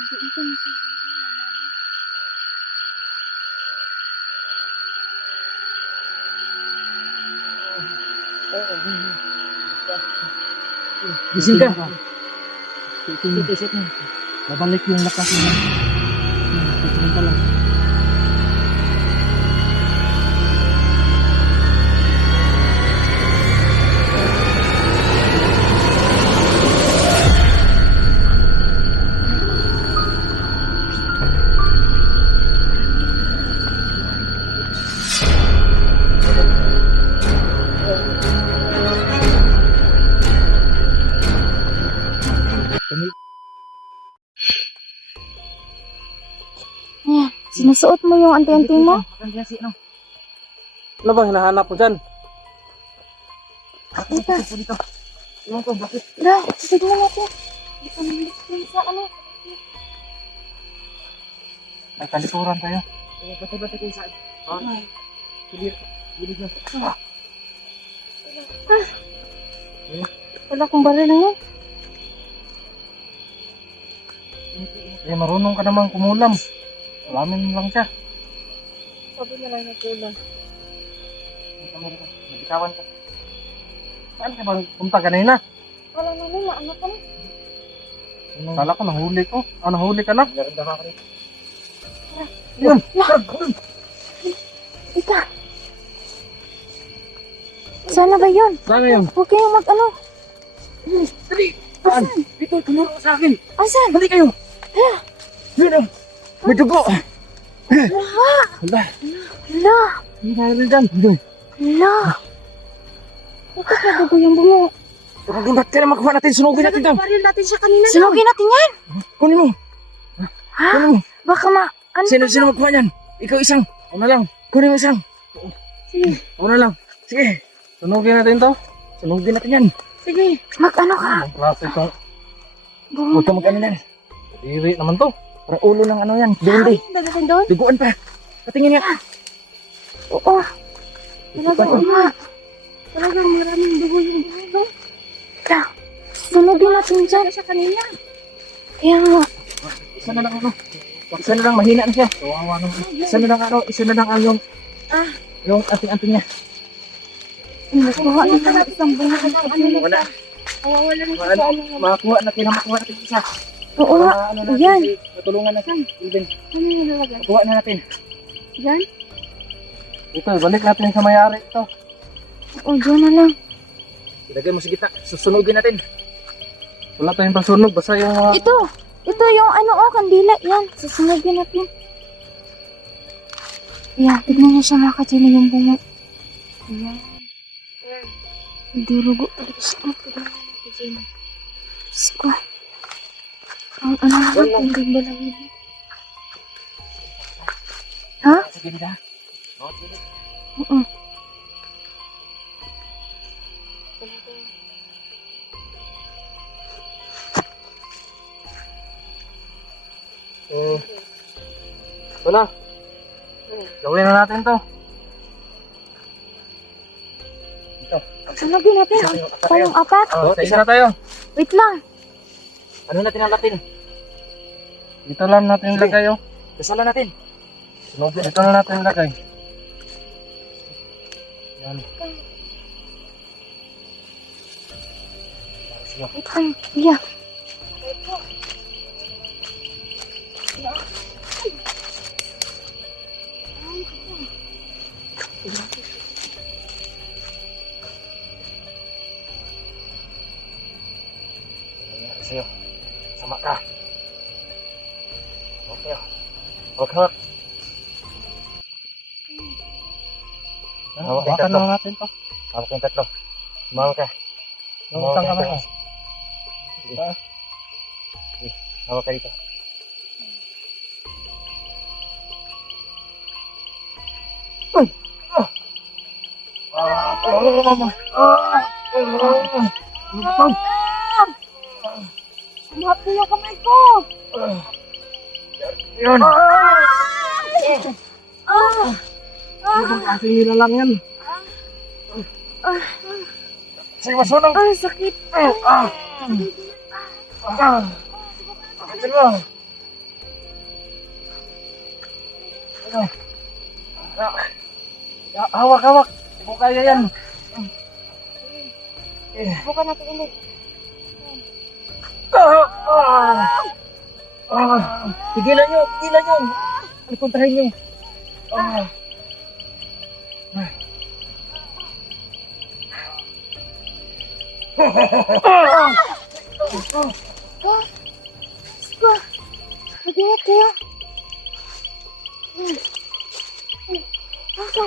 Ito na siya. Gising ka. Isip mo. Babalik yung lakas mo. Tingin ka lang. Sinusuot mo yung anti-anti mo? Ano bang hinahanap mo dyan? Ika. Dito. Iwan ko, bakit? Dah, tignan natin. Ito naman sa ano. May kalikuran tayo. Bati-bati kayo saan? Gilid na. Wala kong baril niya. Eh, marunong ka namang kumulam. Alamin lang siya. Sabi na lang nagkulang. Nabitawan ka. Saan ka bang punta kanina? Wala na nila, ano ka na? Kala ko nahuli ko. Ah, nahuli ka na? Yun! Ika! Sana ba yun? Saan yun? Huwag kayong mag-ano. Dali! Saan? Dito, tumuro ka sa akin. Asan? Dali kayo! Dito! May dugo! Hala! Hala! Hala! Hindi tayo rin dyan. Hala! Bakit nadugo yung bungo? Tawagin ba't kaya makuha natin? Sunugin natin daw! Baril natin siya kanina. Sunugin natin yan! Kunin mo! Ha? Kunin mo! Baka ano? Sino magkuha niyan? Ikaw isang! Ako na lang! Kunin mo isang! Sige. Ako na lang! Sige! Sunugin natin to! Sunugin natin yan! Sige. Mag-ano ka? Ang klase itong... Bungo. Huwag ka mag-ano yan! Diri naman to! Parang ulo ng ano yan! Dundi! Dadating doon? Duguan pa! Patingin nga! Oo. Talagang nga. Talagang maraming dugo yung bungo doon. Hala. Sunugin natin dyan. Siya kanina. Kaya nga. Isa na lang ano? Isa na lang mahina na siya! Isa na lang ano? Isa na lang ang yung... Yung ating-ating niya! Nakuha na sa isang bungo. Wala! Wala na Ano? Makakuha natin ang makuha natin isa! Oo nga. Ano natin, Yan. Natulungan natin. Even, Ano yung nalagay? makuha na natin. Diyan? Ito, balik natin sa may-ari ito. Oo, dyan na lang. Ilagay mo sa gitna. Susunugin natin. Wala tayong pasunog. Basta yung mga... Ito! Ito yung ano, kandila. Yan, susunugin natin. Yan, tignan niyo siya mga katsila yung bungo. Yan. Durugo talaga siya. Tignan niyo mga katsila. Diyos ko. Ang ano naman, ang ganda lang yun. Ha? Sige nila. Oo. Ito na. Gawin na natin to. Sunugin natin. Tayong apat. Sa isa na tayo. Wait lang. Ano natin ang natin? Dito lang natin ilagay oh. Kasala natin. Dito na natin ilagay. Yan. Wait lang. Yeah. Sa'yo. Sama ka. Okay. Okay. Hawakan na natin to. Hawak yung tatlo. Sumawag ka. Saan ka na? Sige. Hawak ka dito. Sumahat na yung kamay ko. Yun. Ibang kasi nila lang yan. Sige, masunog. Sakit. Sakit mo. Ano? Hawak, hawak. Hindi ko kaya yan. Bukan natin ulit. Pigilan nyo, pigilan nyo. Kontrahin nyo. Mag-ingat kayo. Asa?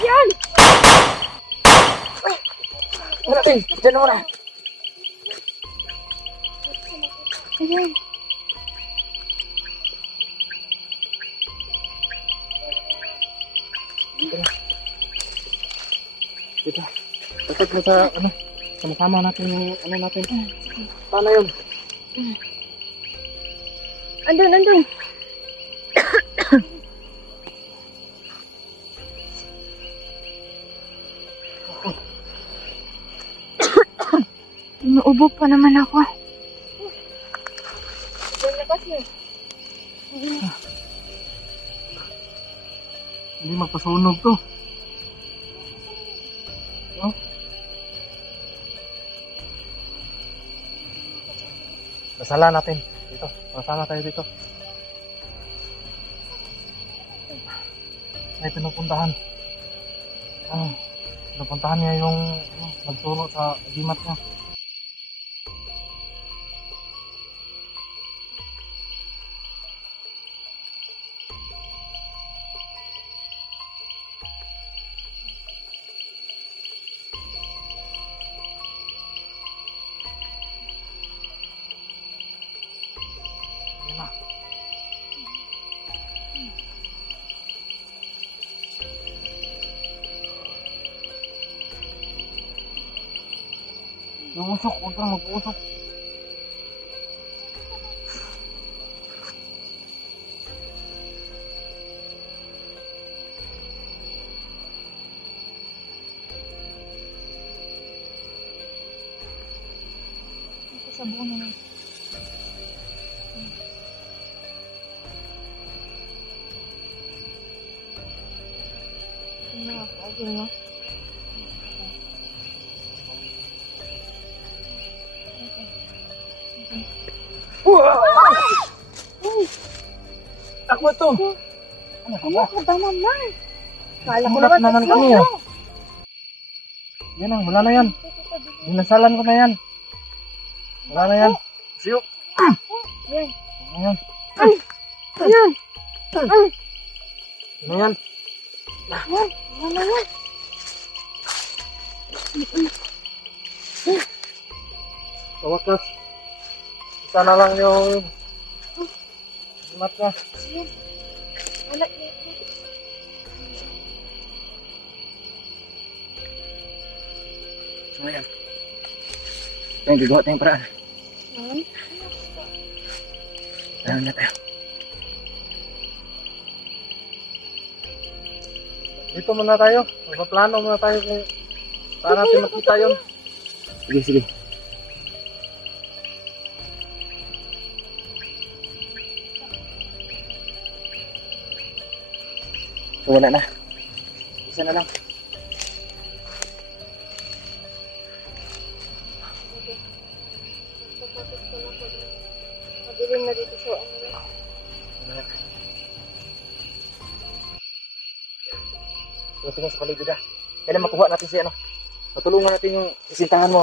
Yan! Wala, Tin. Diyan na muna. Ayan. Dito. Tatat mo sa, ano, sama-sama natin yung, ano natin. Paano yun? Andun, andun. Inuubo pa naman ako. Labas mo. Hindi magpasunog to. Oh. Basala natin. Dito. Masama tayo dito. May pinupuntahan. Pinupuntahan niya yung nagturo sa agimat niya. Ayan na. Yung usok, huwag kang mag-usok. Ito sa buo naman. Ano nga po, agil mo? Takbo to! Ano ka ba? Ano ba naman? Kala ko Mulat naman tatlo. kami, ah. Yan na, wala na yan. Dinasalan ko na yan. Wala na yan. Siyo. Yan. Wala na yan. Ayan. Ano yan? Yan. Ano yan? Sa wakas. Isa na lang yung mat niya. Yan. Wala. So yan. Yung gagawa tayong paraan. Yan. Ayan na tayo. Dito muna tayo. Magpaplano muna tayo kung saan natin makita yun. Sige, sige. So, wala na. Isa na lang. Madilim na dito sa ano. So, tingnan sa paligid ah. Kailan makuha natin si ano. Matulungan natin yung isintahan mo.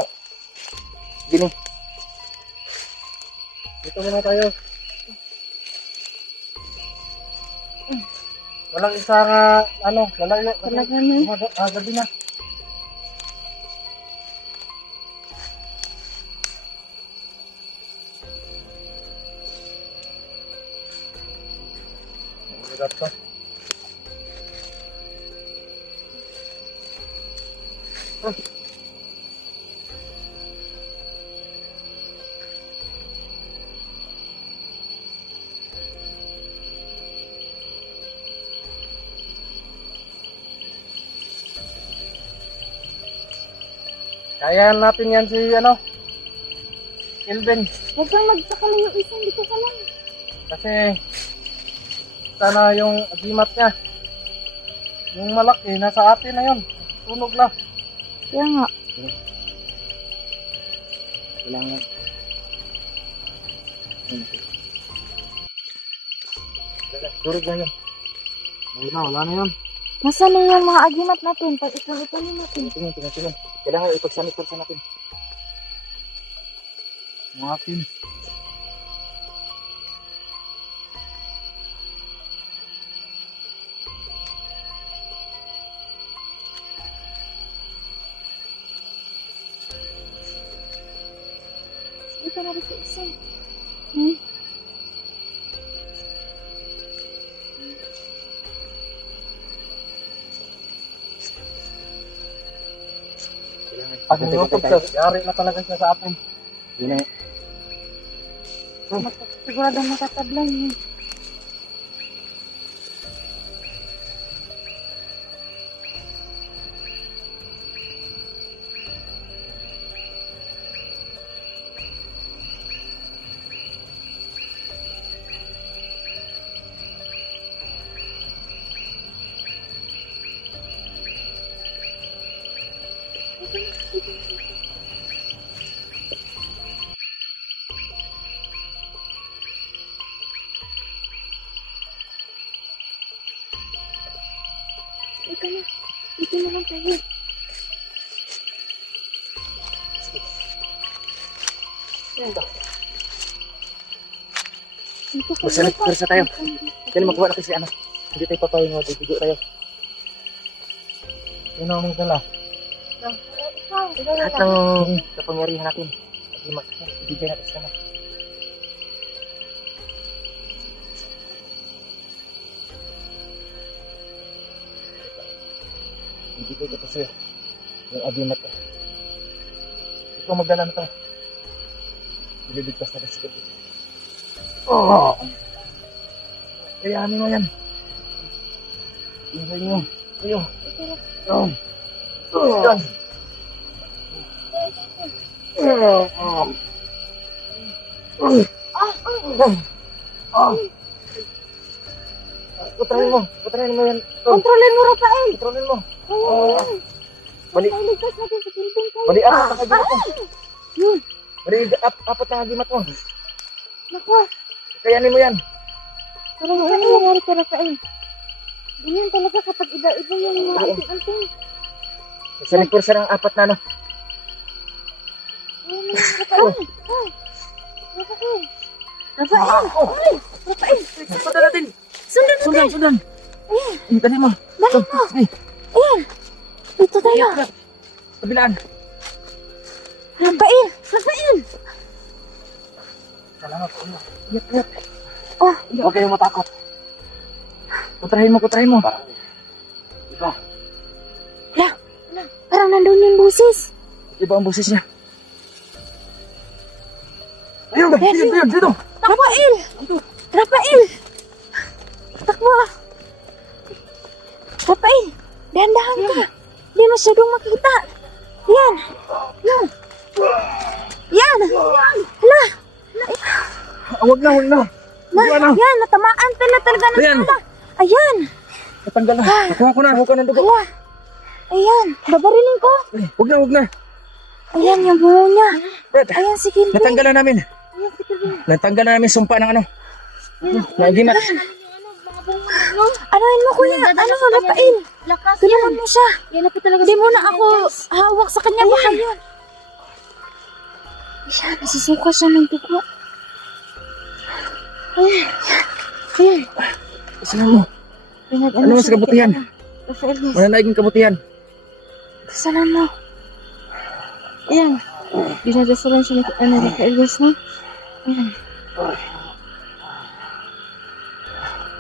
Gini. Dito muna tayo. Walang isa nga, ano, wala Talaga na. gabi na. Hirap to. Kaya natin yan si ano, Kelvin. Huwag kang magsakali yung isa. Dito ka lang. Kasi Basta na yung agimat niya. Yung malaki, nasa atin na yun. Tunog na. Kaya nga. Kailangan. Durog na yun. Wala na yun. Nasaan na yung mga agimat natin? Pag ipon-iponin natin. Tingin. Kailangan ipagsanit-sanit natin. Mga akin. Ito na rin sa isa. Hmm? Pag nilutob siya, yari na talaga siya sa atin. Yun na. Sigurado matatablan yun. Ito na. Ito na lang tayo. Magsanit kursa tayo. Dali magkuha na kasi ano. Hindi tayo papayong mga bibigo tayo. Yun ang mga dala. Lahat ng kapangyarihan natin. Ibigay natin sa kanila. Ibigay ko ito sa'yo. Yung agimat ko. Ikaw magdala na ito. Ilibigtas na kasi ito. Oh! Kayanin mo yan. Tingnan nyo. Ayo. Yan. Yan. Putrahin mo yan. Kontrolin mo, Rafael. Putrahin mo. Bali. Bali. Ligtas natin sa pinting ko. Bali apat na kagimat mo. Yun. Bali apat na kagimat mo. Naku. Kayanin mo yan. Parang ano nangyari ka, Rafael? Ganyan talaga kapag iba-iba yung mga anting-anting. Sanit kursa ng apat na ano. Rafael. Rafael. Rafael. Rafael. Sundan natin. Sundan. Sundan. Ayan. Dali mo. Dali mo. Ayan. Dito tayo. Kabilaan. Rafael. Rafael. Salamat. Iyak. Oh. Huwag kayong matakot. Putrahin mo. Ito. Parang nandun yung busis. Iba ang boses niya. Ayun, dito. Rafael. Rafael. Takbo. Rafael. Dahan-dahan ka. Hindi masyadong makita. Yan. Hala. Huwag na. Yan, natamaan talaga ng Ayan. bala. Ayan. Natanggal na. Nakuha ko ng dugo. Hala. Ayan. Babarilin ko. Huwag na. Ayan yung bungo niya. Brad, Ayan si Kilvin. natanggal na namin. Ayan si Kilvin. Natanggal na namin sumpa ng ano. Nagimat. Anuin mo kuya. Ano mo, Rafael? Lakas Tulungan mo siya. yan na po talaga. Hindi mo na ako hawak sa kanya. Baka yun. Ayan, nasusuka siya ng dugo. Ayan. Saan mo? Ano mas kabutihan? Rafael, yes. Mananaig ng kabutihan. Kasalan mo. Ayan. Dinadasalan siya ng Rafael, yes, no? Ayan.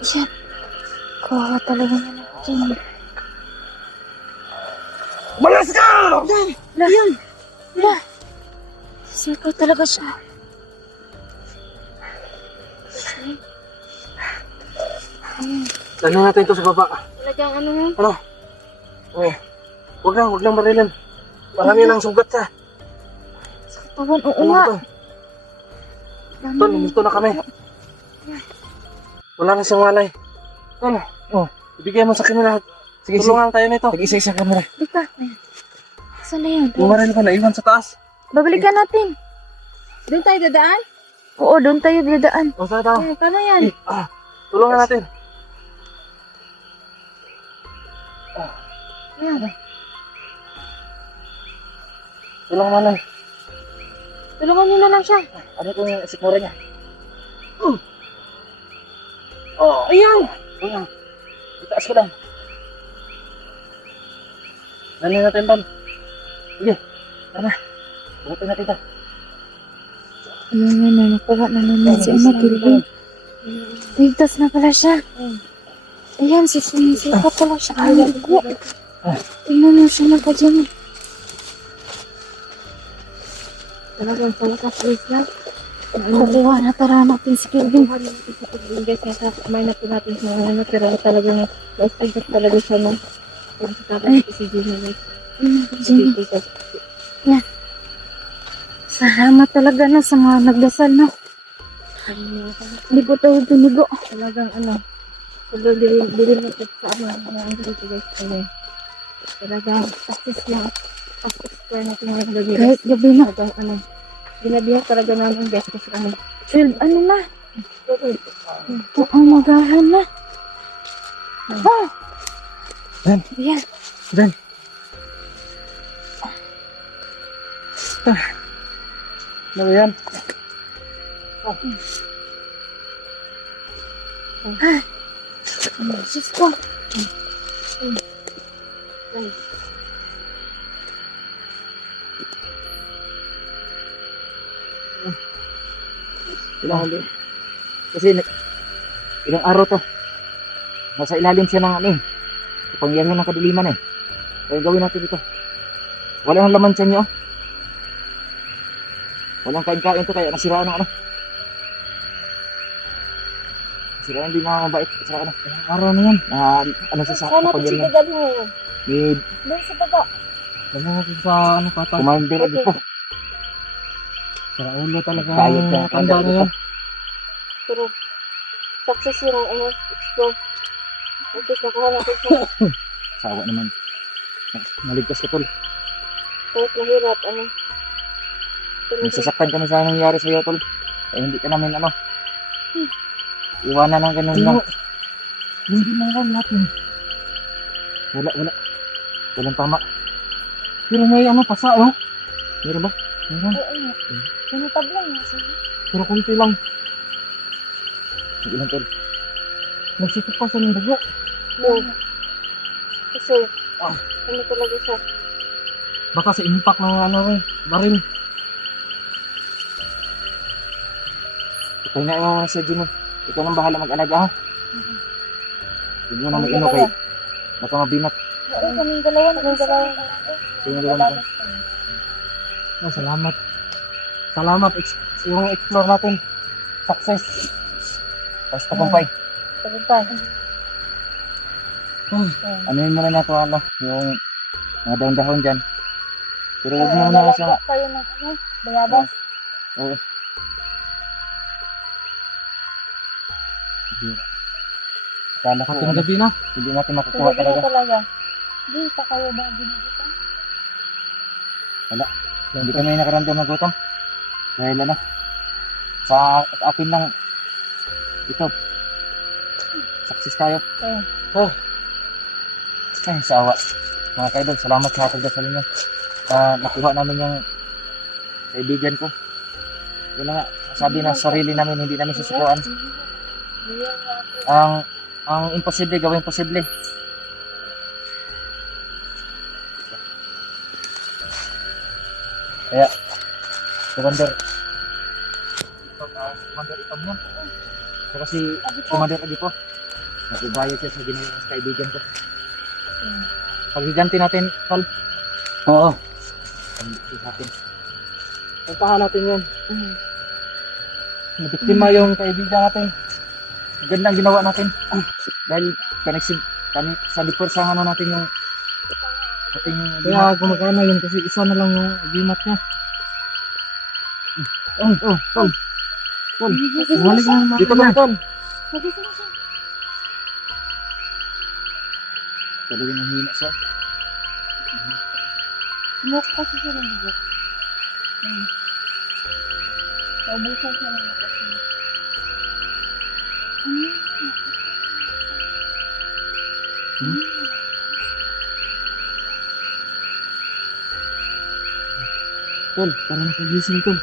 Ayan. Kawawa talaga niya na dyan. Malas ka! Ayan. Wala. Sisigaw talaga siya. Ano natin ito sa baba? Talagang ano nga. Ano? Huwag lang marilin. Marami nang sugat sa. Sa katawan, oo Ano nga. ito? Ito, nandito na kami. Wala na siyang malay. Tol, ibigay mo sa akin lahat. Sige, tulungan tayo nito. Isa-isa camera. Dika. Ayan. Saan na yan? Yung maril ko naiwan sa taas. Babalikan natin. Doon tayo dadaan? Oo, doon tayo dadaan. O, saan tayo? Paano yan? Tulungan natin. Ayan. Tulungan mo na. Tulungan niyo na lang siya. Ano itong sikmura niya? Ayan. Ayan. Itaas ko lang. Dali natin, Tol. Sige. Tara na. Bukutin natin ito. Ayan na, nakuha na naman si Ama Kilvin. Ligtas na pala siya. Ayan, sisika pala siya. Ay, ko. Tingnan mo siya nagka-dyan. Talagang salakas guys na. Kukuha na, tara natin si Kilvin. Guys, nasa kamay na po natin sa mga ano, pero talagang maistigas talaga siya no. Kung sa tapos si Gina guys. Jenny. Yan. Salamat talaga na sa mga nagdasal, no? Hindi ko tayo tunigo. Talagang ano, bilin mo ito sa ama ng dito guys. Talagang pastis lang. Pastis ko natin yung gabi. Kahit gabi na. Talagang ano, binabihan talaga namin guys kasi ano. 12, ano na? Oo, magahan na. Oh! Yan. Yan. Yan. Ano ba yan? Diyos ko. Kasi ilang araw to. Nasa ilalim siya ng ano eh. Pangyarihan ng kadiliman eh. Kaya gawin natin ito. Wala nang laman siya niyo. Walang kain-kain to kaya nasiraan ng ano. Nasiraan din mga mabait. Sa ano. Ilang araw na yan. Ano siya sa Sana po siya kapangyarihan. galing ngayon. Ni Doon sa baba. ano natin sa ano patay. Commander Adi po. Sa ulo talaga. Kaya ka, Tanda na yan. Pero success yung ano, explore. Okay, nakuha natin siya. Sawa naman. Naligtas ka tol. Kahit mahirap, ano. Nagsasaktan kami sa nangyari sa iyo tol. Eh hindi ka namin ano. Iwanan ng ganun lang. Hindi naman natin. Wala. Walang tama. Pero may ano pasa oh. Meron ba? Meron. Tinitablang nga siya. Pero kunti lang. Ilan tol? Nagsitok pa sa ng dugo. No. Kasi, ano talaga siya. Baka sa impact ng ano eh. Baril. Ito na yung mga sadyo mo. Ikaw nang bahala mag-alaga ha. Huwag mo na mag-ino kay. Baka mabinat. Oo, kaming dalawa. Tingnan mo lang. Salamat. Salamat. Yung explore natin. Success. Basta kumpay. Tagumpay. Ano yun muna na ito, ano, yung mga dahon-dahon dyan. Pero huwag mo na siya. Kayo ng ano, bayabas. Oo. Kala ko Ating gabi na. hindi natin makukuha talaga. Di pa kayo ba binibita? Hindi kami nakaramdam ng gutom. Dahil ano, sa atin lang, ito, success tayo. Ay, sa awa. Mga kaidol, salamat sa pagdasal niyo. Nakuha namin yung kaibigan ko. Yun na nga, sabi na sarili namin, hindi namin susukuan. Ang imposible, gawin posible. Kaya, Commander, Commander Itom yan. Saka si Commander Adi po, nagbabayad siya sa ginawa ng kaibigan ko. Paghiganti natin, Tol. Oo. Paghiganti natin. Puntahan natin yun. Nabiktima yung kaibigan natin. Gandang ginawa natin. Dahil sa deporsahan ano natin yung ating Kaya gumagana yun kasi isa na lang yung agimat niya. Tol. Bumalik na naman. Dito ba, Tol? Talagang nanghina siya. Smoke kasi siya ng bubok. Naubusan siya ng lakas niya. Ano yun? Tol, parang nakagising tol.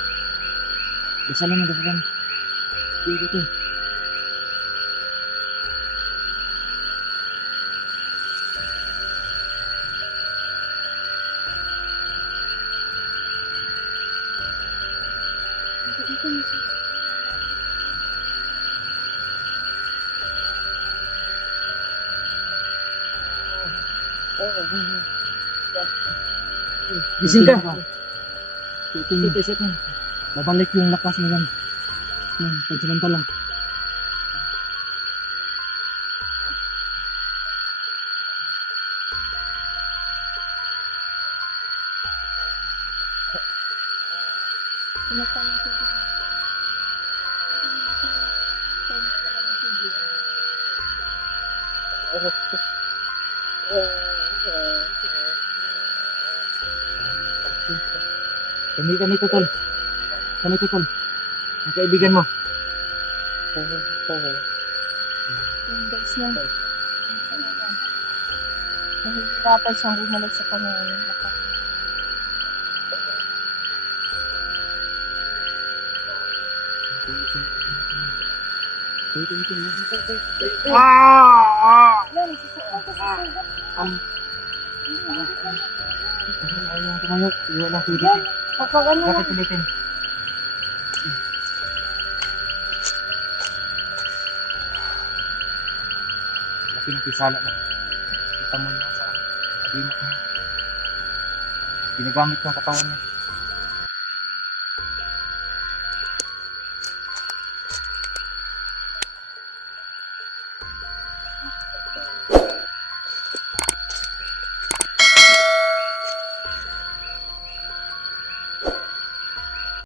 Dasalan mo, dasalan. Dito tol. Gising ka. Ito, isip mo. Babalik yung lakas mo yan. Pagsamantala. Pinatay ko siya. Kami to tol. Kami to tol. Ang kaibigan mo. Yung guys niya. Nahihirapan siyang bumalik sa kanya yung lakas. Ayaw tumayo. Iwan lang pilitin. Kapag ano Bakit pilitin? Laki ng pisala na. Kita mo niya sa agimat niya. Ginagamit ng katawan niya.